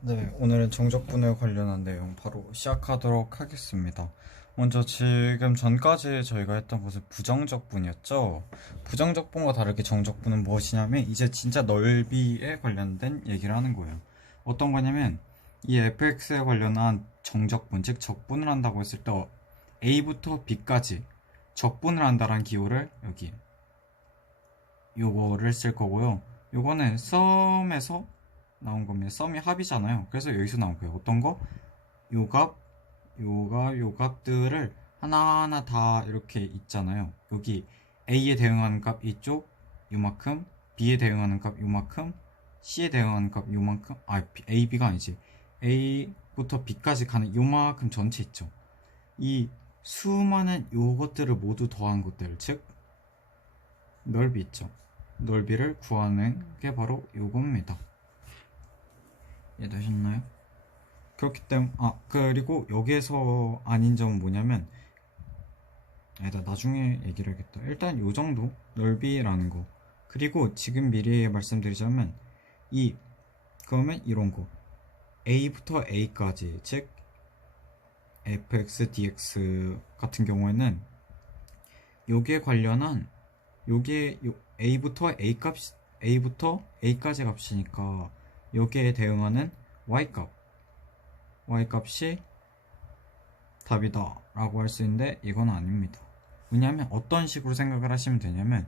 네, 오늘은 정적분에 관련한 내용 바로 시작하도록 하겠습니다. 먼저 지금 전까지 저희가 했던 것은 부정적분이었죠. 부정적분과 다르게 정적분은 무엇이냐면 이제 진짜 넓이에 관련된 얘기를 하는 거예요. 어떤 거냐면 이 fx에 관련한 정적분, 즉 적분을 한다고 했을 때 a부터 b까지 적분을 한다는 기호를 여기 요거를 쓸 거고요. 요거는 썸에서 나온 겁니다. 썸이 합이잖아요. 그래서 여기서 나온 거예요. 어떤 거? 요값, 요값들을 하나하나 다 이렇게 있잖아요. 여기 A에 대응하는 값 이쪽 요만큼, B에 대응하는 값 요만큼, C에 대응하는 값 요만큼, A, B가 아니지. A부터 B까지 가는 요만큼 전체 있죠. 이 수많은 요것들을 모두 더한 것들, 즉 넓이 있죠. 넓이를 구하는 게 바로 요겁니다. 이해되셨나요? 그렇기 때문에 그리고 여기에서 아닌 점은 뭐냐면 아니다 나중에 얘기를 하겠다. 일단 요 정도 넓이라는 거. 그리고 지금 미리 말씀드리자면 이 그러면 이런 거 a부터 a까지 즉 fx dx 같은 경우에는 여기에 관련한 요게 a부터 a까지 값이니까 여기에 대응하는 y값이 답이다 라고 할 수 있는데 이건 아닙니다. 왜냐하면 어떤 식으로 생각을 하시면 되냐면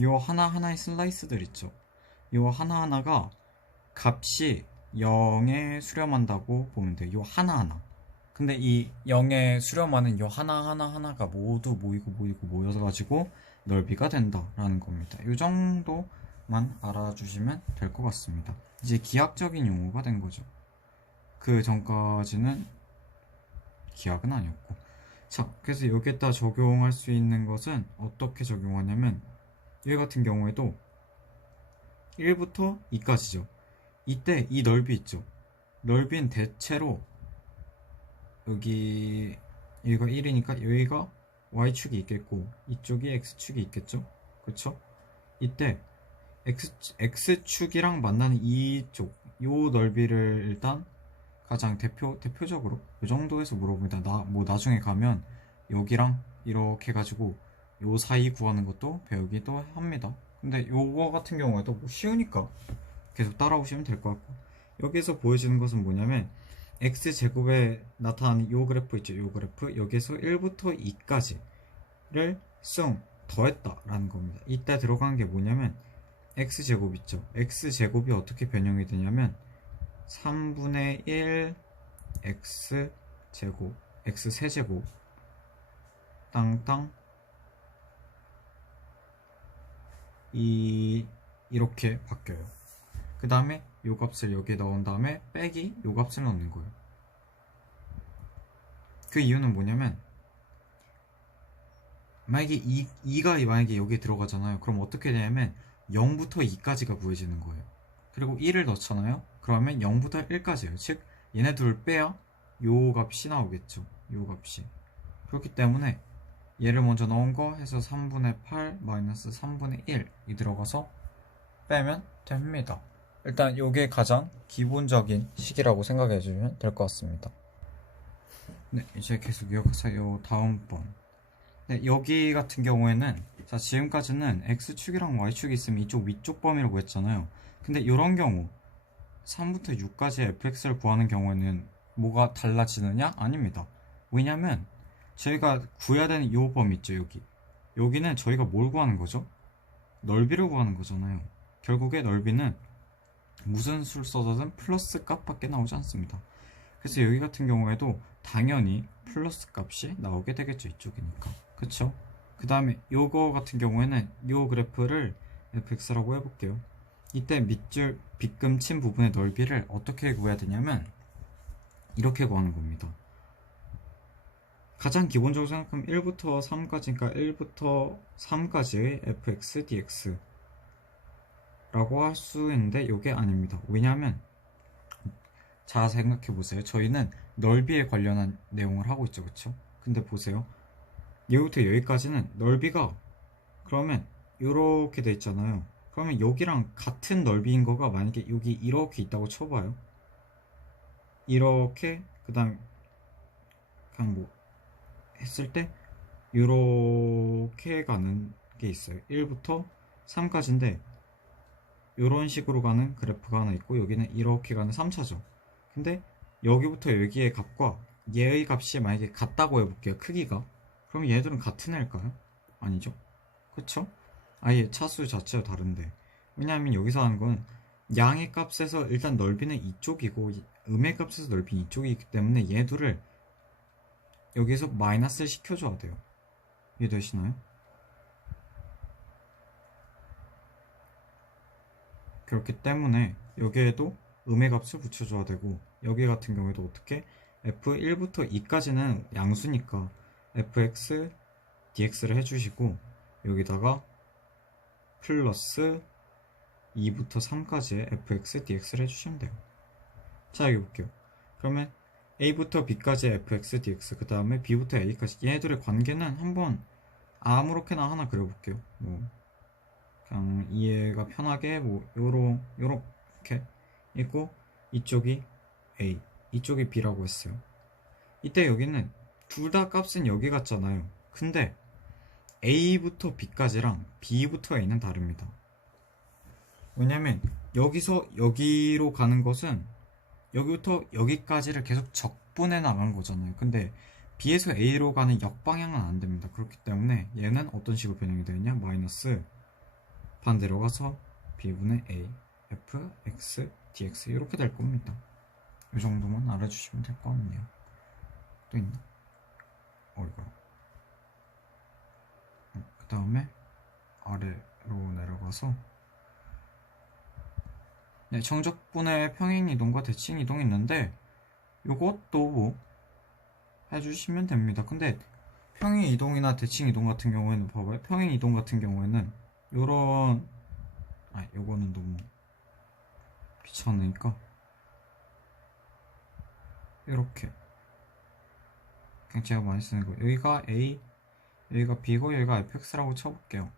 요 하나하나의 슬라이스들 있죠. 요 하나하나가 값이 0에 수렴한다고 보면 돼요. 요 하나하나. 근데 이 0에 수렴하는 요 하나하나가 모두 모이고 모여서 가지고 넓이가 된다라는 겁니다. 요 정도만 알아주시면 될 것 같습니다. 이제 기하학적인 용어가 된 거죠. 그 전까지는 기하학은 아니었고. 자, 그래서 여기에다 적용할 수 있는 것은 어떻게 적용하냐면 여기 같은 경우에도 1부터 2까지죠. 이때 이 넓이 있죠. 넓이는 대체로 여기가 1이니까 여기가 y축이 있겠고 이쪽이 x축이 있겠죠. 그쵸? 이때 x축이랑 만나는 이쪽 요 넓이를 일단 가장 대표적으로 이 정도에서 물어봅니다. 뭐 나중에 가면 여기랑 이렇게 해가지고 요 사이 구하는 것도 배우기도 합니다. 근데 요거 같은 경우에도 뭐 쉬우니까 계속 따라오시면 될 것 같고 여기서 보여지는 것은 뭐냐면 x제곱에 나타나는 요 그래프 있죠. 요 그래프 여기서 1부터 2까지를 더했다 라는 겁니다. 이때 들어간 게 뭐냐면 x제곱 있죠. x제곱이 어떻게 변형이 되냐면 3분의 1 x제곱 x세제곱 땅땅 이렇게 바뀌어요. 그 다음에 요 값을 여기에 넣은 다음에 빼기 요 값을 넣는 거예요. 그 이유는 뭐냐면 만약에 2가 만약에 여기에 들어가잖아요. 그럼 어떻게 되냐면 0부터 2까지가 구해지는 거예요. 그리고 1을 넣잖아요. 그러면 0부터 1까지예요. 즉 얘네 둘을 빼야 요 값이 나오겠죠. 요 값이. 그렇기 때문에 얘를 먼저 넣은 거 해서 3분의 8 마이너스 3분의 1이 들어가서 빼면 됩니다. 일단 요게 가장 기본적인 식이라고 생각해 주시면 될 것 같습니다. 네, 이제 계속 이어가서 다음번. 네, 여기 같은 경우에는 자 지금까지는 x축이랑 y축이 있으면 이쪽 위쪽 범위라고 했잖아요. 근데 이런 경우 3부터 6까지 fx를 구하는 경우에는 뭐가 달라지느냐? 아닙니다. 왜냐면 저희가 구해야 되는 이 범위 있죠. 여기는 저희가 뭘 구하는 거죠? 넓이를 구하는 거잖아요. 결국에 넓이는 무슨 수를 써서든 플러스 값밖에 나오지 않습니다. 그래서 여기 같은 경우에도 당연히 플러스 값이 나오게 되겠죠. 이쪽이니까. 그쵸? 그 다음에 요거 같은 경우에는 요 그래프를 fx라고 해볼게요. 이때 밑줄 빗금 친 부분의 넓이를 어떻게 구해야 되냐면 이렇게 구하는 겁니다. 가장 기본적으로 생각하면 1부터 3까지니까 1부터 3까지의 fx dx 라고 할 수 있는데 이게 아닙니다. 왜냐하면 자 생각해보세요. 저희는 넓이에 관련한 내용을 하고 있죠. 그쵸? 근데 보세요. 여기부터 여기까지는 넓이가 그러면 이렇게 돼 있잖아요. 그러면 여기랑 같은 넓이인 거가 만약에 여기 이렇게 있다고 쳐봐요. 이렇게 그 다음 그냥 뭐 했을 때 이렇게 가는 게 있어요. 1부터 3까지인데 이런 식으로 가는 그래프가 하나 있고 여기는 이렇게 가는 3차죠. 근데 여기부터 여기의 값과 얘의 값이 만약에 같다고 해볼게요. 크기가. 그럼 얘들은 같은 애일까요? 아니죠. 그쵸? 아예 차수 자체가 다른데. 왜냐하면 여기서 하는 건 양의 값에서 일단 넓이는 이쪽이고 음의 값에서 넓이는 이쪽이기 때문에 얘 둘을 여기서 마이너스를 시켜줘야 돼요. 이해되시나요? 그렇기 때문에 여기에도 음의 값을 붙여줘야 되고 여기 같은 경우에도 어떻게 f1부터 2까지는 양수니까 fx dx를 해주시고 여기다가 플러스 2부터 3까지의 fx dx를 해주시면 돼요. 자 여기 볼게요. 그러면 a부터 b까지의 fx dx 그 다음에 b부터 a까지 얘네들의 관계는 한번 아무렇게나 하나 그려볼게요. 뭐 그냥 이해가 편하게 뭐 요렇게 있고 이쪽이 a 이쪽이 b라고 했어요. 이때 여기는 둘 다 값은 여기 같잖아요. 근데 a부터 b까지랑 b부터 a는 다릅니다. 왜냐면 여기서 여기로 가는 것은 여기부터 여기까지를 계속 적분해 나간 거잖아요. 근데 b에서 a로 가는 역방향은 안 됩니다. 그렇기 때문에 얘는 어떤 식으로 변형이 되느냐 마이너스 반대로 가서 b분의 a f x dx 이렇게 될 겁니다. 이 정도만 알아주시면 될 것 같네요. 또 있나? 이거 그 다음에 아래로 내려가서 네, 정적분의 평행이동과 대칭이동이 있는데 이것도 뭐 해주시면 됩니다. 근데 평행이동이나 대칭이동 같은 경우에는 봐봐요. 평행이동 같은 경우에는 요런 요거는 너무 귀찮으니까 이렇게 그냥 제가 많이 쓰는 거 여기가 A 여기가 B고 여기가 fx라고 쳐볼게요.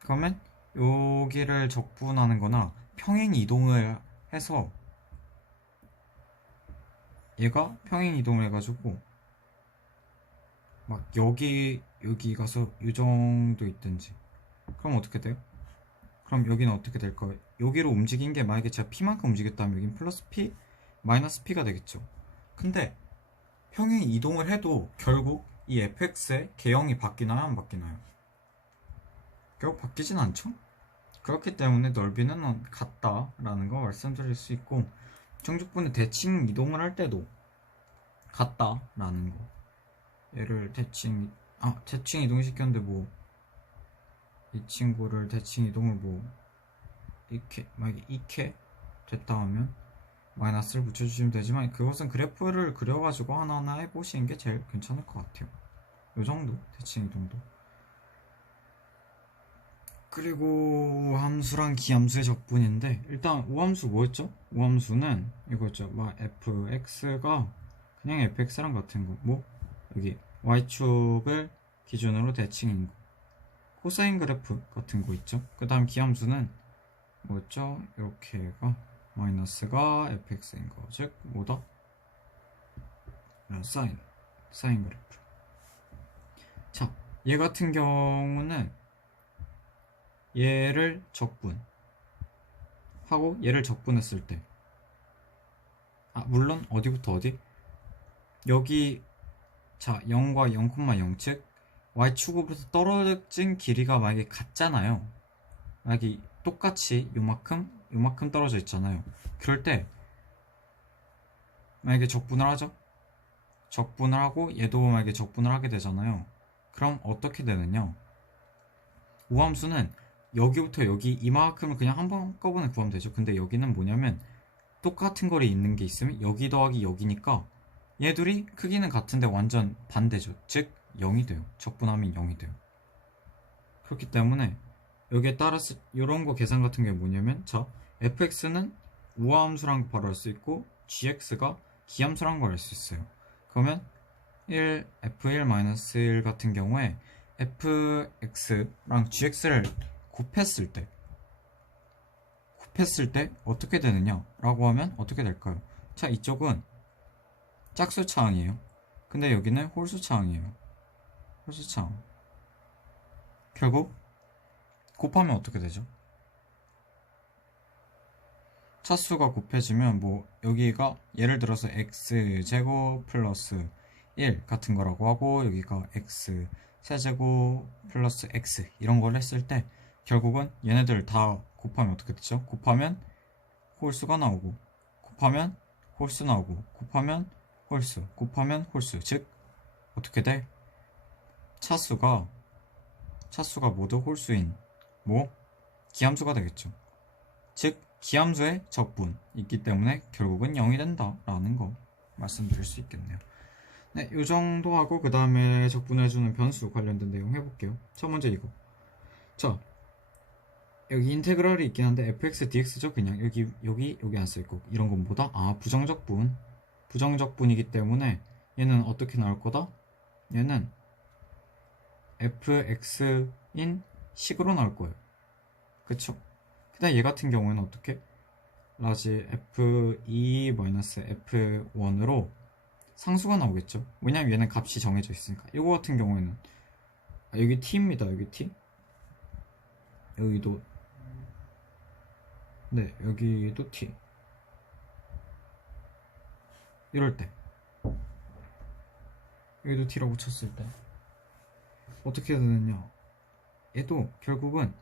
그러면 여기를 적분하는 거나 평행 이동을 해서 얘가 평행 이동을 해가지고 막 여기 가서 이 정도 있든지 그럼 어떻게 돼요? 그럼 여기는 어떻게 될까요? 여기로 움직인 게 만약에 제가 P만큼 움직였다면 여긴 플러스 P 마이너스 P가 되겠죠. 근데 평행 이동을 해도 결국 이 fx의 개형이 바뀌나요 안 바뀌나요? 결국 바뀌진 않죠? 그렇기 때문에 넓이는 같다라는 거 말씀드릴 수 있고 정적분의 대칭 이동을 할 때도 같다라는 거 얘를 대칭 이동을 시켰는데 뭐 이 친구를 대칭 이동을 뭐 이렇게 만약에 이렇게 됐다 하면 마이너스를 붙여주시면 되지만 그것은 그래프를 그려가지고 하나하나 해보시는 게 제일 괜찮을 것 같아요. 요 정도 대칭 이동도. 그리고 함수랑 기함수의 적분인데 일단 우함수 뭐였죠? 우함수는 이거죠. fx가 그냥 fx랑 같은 거. 뭐 여기 y축을 기준으로 대칭인 거. 코사인 그래프 같은 거 있죠. 그 다음 기함수는 뭐였죠? 이렇게가 마이너스가 fx인 거. 즉 뭐다? 사인 그래프. 자, 얘 같은 경우는 얘를 적분하고 얘를 적분했을 때 물론 어디부터 어디? 여기 자 0과 0,0 즉 y축으로부터 떨어진 길이가 만약에 같잖아요. 만약에 똑같이 요만큼 떨어져 있잖아요. 그럴 때 만약에 적분을 하죠. 적분을 하고 얘도 만약에 적분을 하게 되잖아요. 그럼 어떻게 되느냐? 우함수는 여기부터 여기 이만큼을 그냥 한꺼번에 구하면 되죠. 근데 여기는 뭐냐면 똑같은 거리 있는 게 있으면 여기 더하기 여기니까 얘들이 크기는 같은데 완전 반대죠. 즉 0이 돼요. 적분하면 0이 돼요. 그렇기 때문에 여기에 따라서 이런 거 계산 같은 게 뭐냐면 자 fx는 우함수란 거 바로 알 수 있고 gx가 기함수란 걸 알 수 있어요. 그러면 f1-1 같은 경우에 fx랑 gx를 곱했을 때 어떻게 되느냐 라고 하면 어떻게 될까요? 자 이쪽은 짝수 차항이에요. 근데 여기는 홀수 차항이에요. 홀수 차항. 결국 곱하면 어떻게 되죠? 차수가 곱해지면 뭐 여기가 예를 들어서 x제곱 플러스 1 같은 거라고 하고 여기가 x 세제곱 플러스 x 이런 걸 했을 때 결국은 얘네들 다 곱하면 어떻게 되죠? 곱하면 홀수가 나오고 곱하면 홀수 나오고 곱하면 홀수 곱하면 홀수 즉 어떻게 돼? 차수가 모두 홀수인 뭐 기함수가 되겠죠. 즉 기함수의 적분 있기 때문에 결국은 0이 된다라는 거 말씀드릴 수 있겠네요. 네, 이 정도 하고 그 다음에 적분해주는 변수 관련된 내용 해볼게요. 첫 번째 이거. 자, 여기 인테그랄이 있긴 한데 fx dx죠. 그냥 여기 안 써있고 이런 건 뭐다? 아, 부정적분이기 때문에 얘는 어떻게 나올 거다? 얘는 fx인 식으로 나올 거예요. 그쵸? 근데 얘 같은 경우에는 어떻게? 라지 f2-f1으로 상수가 나오겠죠. 왜냐면 얘는 값이 정해져 있으니까. 이거 같은 경우에는 여기 t입니다. 여기 t. 여기도 네, 여기도 t. 이럴 때 여기도 t라고 쳤을 때 어떻게 되느냐? 얘도 결국은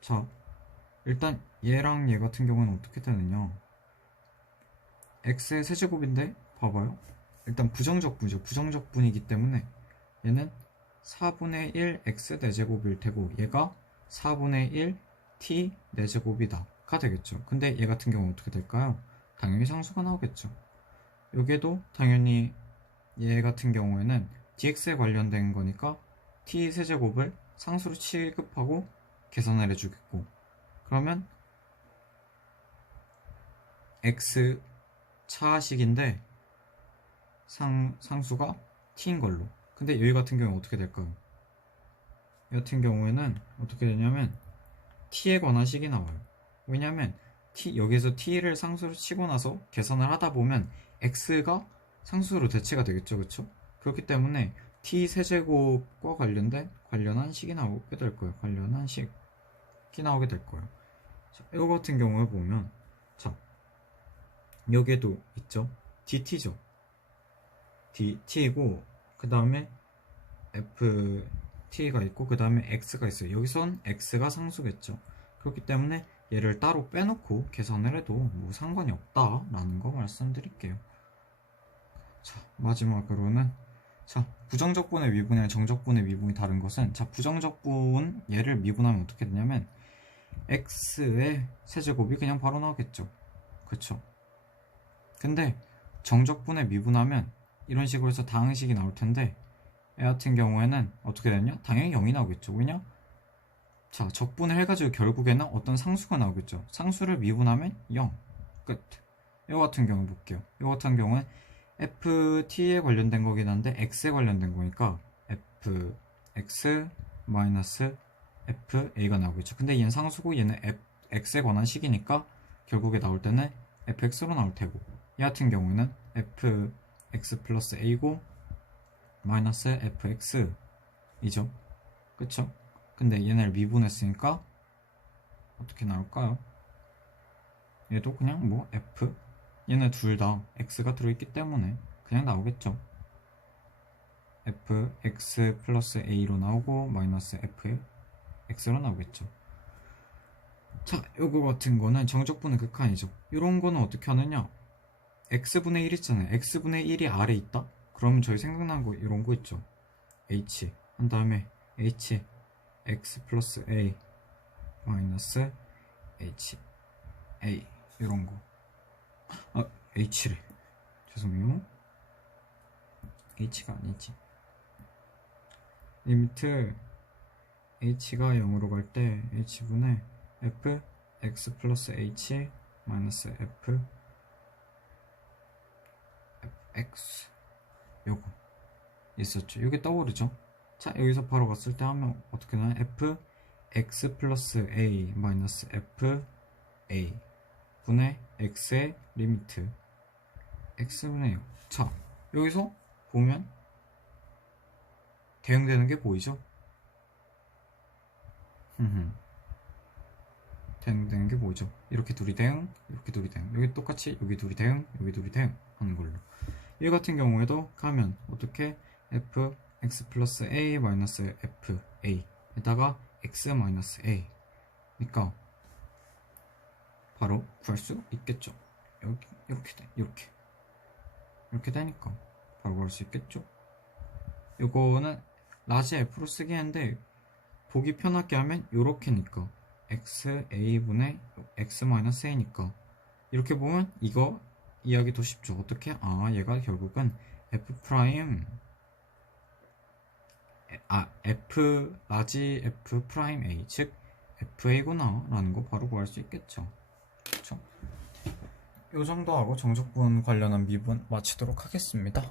자 일단 얘랑 얘 같은 경우는 어떻게 되느냐? x의 세제곱인데 봐봐요. 일단 부정적분이죠. 부정적분이기 때문에 얘는 4분의 1 x 4제곱일 테고 얘가 4분의 1 t 4제곱이다 가 되겠죠. 근데 얘 같은 경우는 어떻게 될까요? 당연히 상수가 나오겠죠. 여기에도 당연히 얘 같은 경우에는 dx에 관련된 거니까 t 세제곱을 상수로 취급하고 계산을 해주겠고 그러면 x 차식인데 상수가 t인 걸로. 근데 여기 같은 경우는 어떻게 될까요? 이 같은 경우에는 어떻게 되냐면 t에 관한 식이 나와요. 왜냐면 여기서 t를 상수로 치고 나서 계산을 하다 보면 x가 상수로 대체가 되겠죠. 그쵸? 그렇기 때문에 t 세제곱과 관련한 식이 나오게 될 거예요. 관련한 식이 나오게 될 거예요. 자, 이거 같은 경우에 보면 자 여기에도 있죠. dt죠. dt이고 그 다음에 ft가 있고 그 다음에 x가 있어요. 여기선 x가 상수겠죠. 그렇기 때문에 얘를 따로 빼놓고 계산을 해도 뭐 상관이 없다라는 거 말씀드릴게요. 자, 마지막으로는 자, 부정적분의 미분이랑 정적분의 미분이 다른 것은 자, 부정적분 얘를 미분하면 어떻게 되냐면 x의 세제곱이 그냥 바로 나오겠죠. 그쵸? 근데 정적분의 미분하면 이런 식으로 해서 다항식이 나올 텐데 얘 같은 경우에는 어떻게 되냐? 당연히 0이 나오겠죠. 왜냐? 자, 적분을 해가지고 결국에는 어떤 상수가 나오겠죠. 상수를 미분하면 0. 끝. 이거 같은 경우 볼게요. 이거 같은 경우는 ft에 관련된 거긴 한데 x에 관련된 거니까 fx fa가 나오겠죠. 근데 얘는 상수고 얘는 x에 관한 식이니까 결국에 나올 때는 fx로 나올 테고 얘 같은 경우에는 fx 플러스 a고 마이너스 fx이죠. 그쵸? 근데 얘네를 미분했으니까 어떻게 나올까요? 얘도 그냥 뭐 f 얘네 둘 다 x가 들어있기 때문에 그냥 나오겠죠. fx 플러스 a로 나오고 마이너스 fx로 나오겠죠. 자, 요거 같은 거는 정적분의 극한이죠. 이런 거는 어떻게 하느냐? x분의 1 있잖아요. x분의 1이 아래 있다? 그러면 저희 생각난 거 이런 거 있죠. h 한 다음에 h x 플러스 a 마이너스 h a 이런 거. 아, h래. 죄송해요. h가 아니지. 리미트 h가 0으로 갈 때 h분의 f x 플러스 h 마이너스 f x 요거 있었죠. 이게 떠오르죠. 자, 여기서 바로 갔을 때 하면 어떻게 되나? f x 플러스 a 마이너스 f a 분의 x의 리미트 x분의 0. 자, 여기서 보면 대응되는 게 보이죠? 대응되는 게 보이죠? 이렇게 둘이 대응, 이렇게 둘이 대응. 여기 똑같이 여기 둘이 대응, 여기 둘이 대응 하는 걸로. 이 같은 경우에도 가면 어떻게 f x 플러스 a 마이너스 f a 에다가 x 마이너스 a 그러니까 바로 구할 수 있겠죠. 이렇게 되니까 바로 구할 수 있겠죠. 요거는 라지 f로 쓰긴 했는데 보기 편하게 하면 요렇게니까 xa 분의 x 마이너스 a니까 이렇게 보면 이거 이해하기 더 쉽죠. 어떻게? 얘가 결국은 f 프라임 f 라지 f 프라임 a 즉 fa구나 라는 거 바로 구할 수 있겠죠. 그쵸? 요 정도 하고 정적분 관련한 미분 마치도록 하겠습니다.